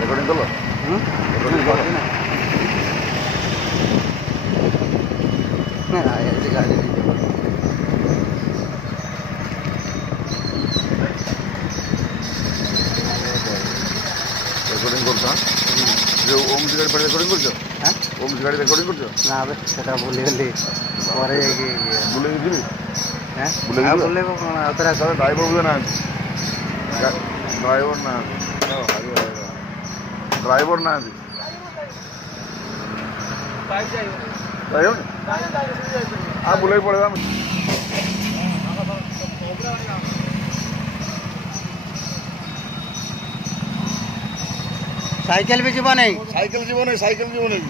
Recording করলো? Recording করলো না? গাড়ি দিতে পারবো। রেকর্ডিং করছো? যে ওমজি গাড়ি বাড়ি রেকর্ডিং করছো? হ্যাঁ, ওমজি গাড়ি রেকর্ডিং করছো? না সেটা ভুলে গেলি পরে ভুলে গেছিলি? হ্যাঁ ভুলে গেলি? বললে তারা ড্রাইভার বুঝে না, ড্রাইভার না, ড্রাইভার না भूल ही पड़ेगा। साइकिल भी जीवन नहीं, साइकिल जीवन नहीं, साइकिल जीवन नहीं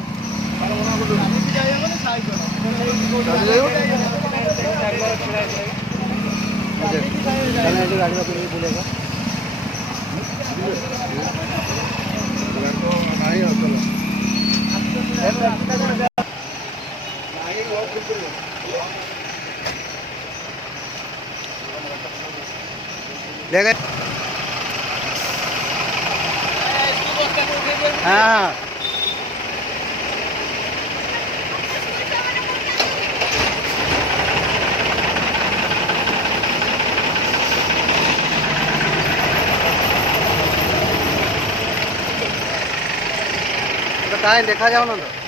बोलेगा ले गए। हाँ तो कहाँ देखा जाओ ना तो